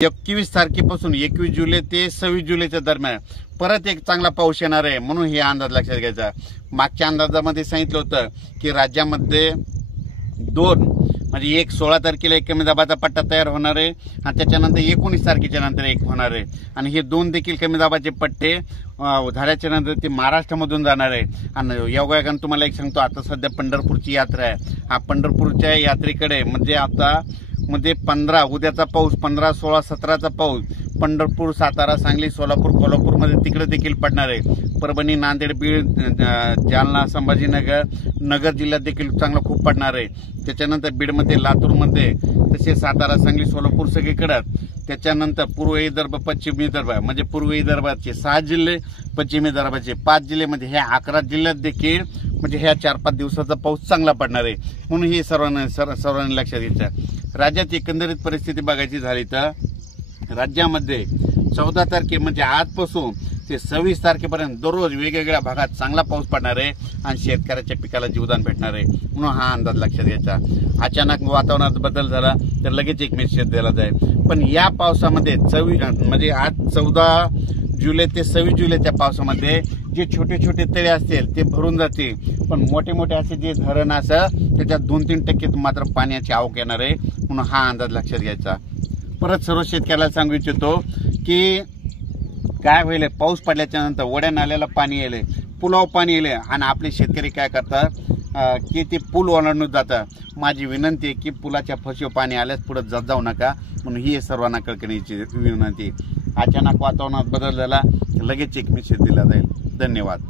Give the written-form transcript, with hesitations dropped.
21 तारखेपासून 21 जुलै ते 26 जुलैच्या दरम्यान परत एक चांगला पाऊस येणार आहे, म्हणून हे अंदाज लक्षात घ्यायचा। मागच्या अंदाजामध्ये सांगितलं होतं की राज्यामध्ये म्हणजे 16 तारखेला एक कमी दाबाचा पट्टा तयार होणार आहे आणि त्याच्यानंतर 19 तारखेच्या नंतर एक होणार आहे आणि हे दोन देखील कमी दाबाचे पट्टे झाल्याच्या नंतर ते महाराष्ट्रामधून जाणार आहे। आणि योगायोगाने तुम्हाला एक सांगतो, आता सध्या पंढरपूरची यात्रा आहे। हा पंढरपूरच्या यात्रेकडे म्हणजे 15 उद्याचा पाऊस, 15, 16, 17चा पाऊस पंढरपूर, सातारा, सांगली, सोलापूर, कोल्हापूरमध्ये तिकडे देखील पडणार आहे। परभणी, नांदेड, बीड, जालना, संभाजीनगर, नगर जिल्ह्यात देखील चांगला खूप पडणार आहे। त्याच्यानंतर बीडमध्ये, लातूरमध्ये, तसेच सातारा, सांगली, सोलापूर सगळीकडे। त्याच्यानंतर पूर्व विदर्भ, पश्चिम विदर्भ म्हणजे पूर्व विदर्भाचे 6 जिल्हे, पश्चिम विदर्भाचे 5 जिल्हे, म्हणजे ह्या 11 जिल्ह्यात देखील म्हणजे ह्या 4-5 दिवसाचा पाऊस चांगला पडणार आहे, म्हणून हे सर्वांनी लक्षात घ्यायचं। राज्यात एकंदरीत परिस्थिती बघायची झाली तर राज्यामध्ये 14 तारखे म्हणजे आजपासून ते 26 तारखेपर्यंत दररोज वेगवेगळ्या भागात चांगला पाऊस पडणार आहे आणि शेतकऱ्याच्या पिकाला जीवदान भेटणार आहे, म्हणून हा अंदाज लक्षात घ्यायचा। अचानक वातावरणात बदल झाला तर लगेच एक मेसेज दिला जाईल। पण या पावसामध्ये म्हणजे आज 14 जुलै ते 26 जुलैच्या पावसामध्ये जे छोटे छोटे तळे असतील ते भरून जातील, पण मोठे मोठे असे जे धरण असं त्याच्यात 2-3% मात्र पाण्याची आवक येणार आहे, म्हणून हा अंदाज लक्षात घ्यायचा। परत सर्व शेतकऱ्याला सांगू इच्छितो की काय होईल, पाऊस पडल्याच्या नंतर ओढ्या नाल्याला पाणी येईल, पुलाव पाणी येईल आणि आपले शेतकरी काय करतात की ते पूल ओलांडून जातात। माझी विनंती आहे की पुलाच्या फशीव पाणी आल्यास पुढे जाऊ नका, म्हणून ही सर्वांना कळकळीची विनंती। अचानक वातावरणात बदल झाला लगेच एक मेसेज दिला जाईल। धन्यवाद।